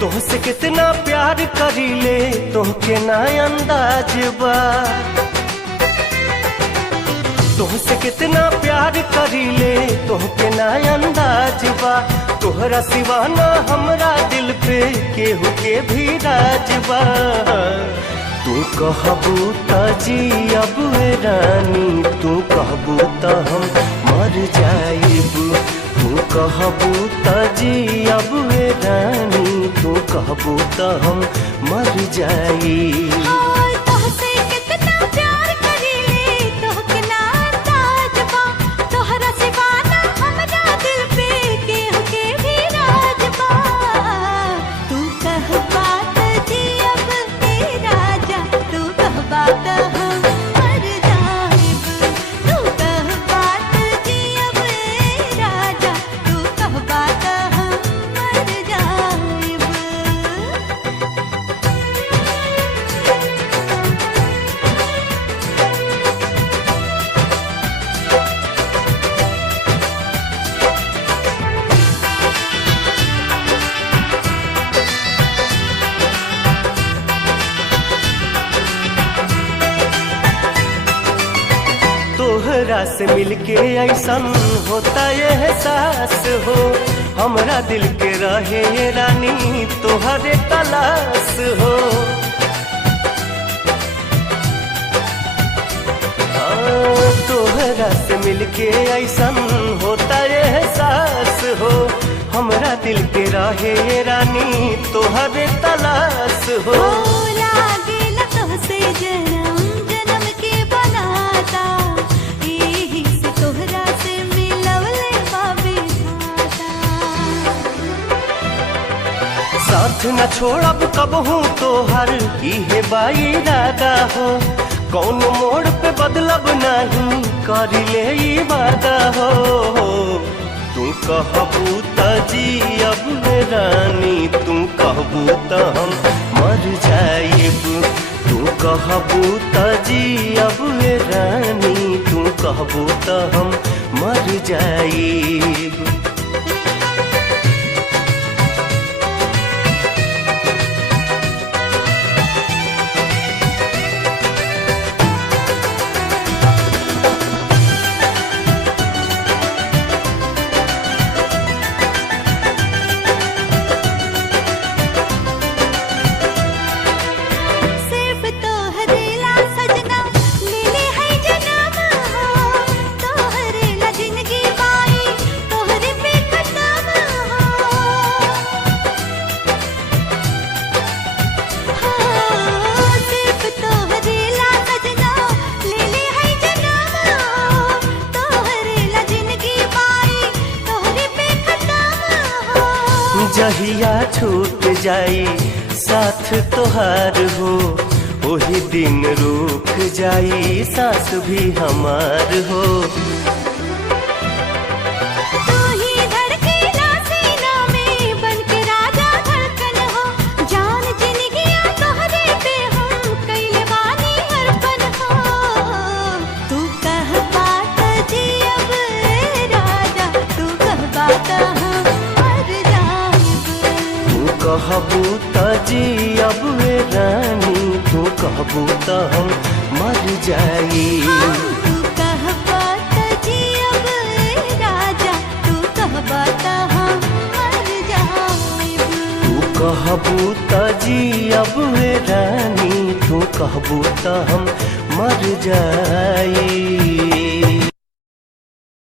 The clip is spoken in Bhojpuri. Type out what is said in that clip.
तोहसे कितना प्यार करीले तोहके ना अंदाज बा। तोहसे कितना प्यार करीले तोहके ना अंदाज बा। तोहरा सिवा ना हमरा दिल पे केहू के भी राज बा। तू कहबू त जियब रानी, तू कहबू त हम मर जाइब। तू कहबू त जियब रानी, तू कहबू त हम मर जाइब। तोहरा से मिलके ऐसन होता ये एहसास हो। हमरा दिल के रहे ये रानी तोहरे तलाश हो। तोहरा से मिलके ऐसन होता ये एहसास हो। हमरा दिल के रहे ये रानी तोहरे तलाश हो। साथ न छोड़ब कबहू तोहर इहे बाई इरादा हो। कौन मोड़ पे बदलब नहीं करिले ई वादा हो। तू कहबू त जियब रानी, तू कहबू त हम मर जाइब। तू कहबू त जियब रानी, तू कहबू त हम मर जाइब। जहिया छूट जाई साथ तोहार हो, वही दिन रुक जाई सांस भी हमार हो। कहबू त जियब रानी, तू कहबू त हम मर जाई। तू कहबा त जियब राजा, तू कहबा त हम मर जाइब। तू कहबू त जियब रानी, तू कहबू त हम मर जाई।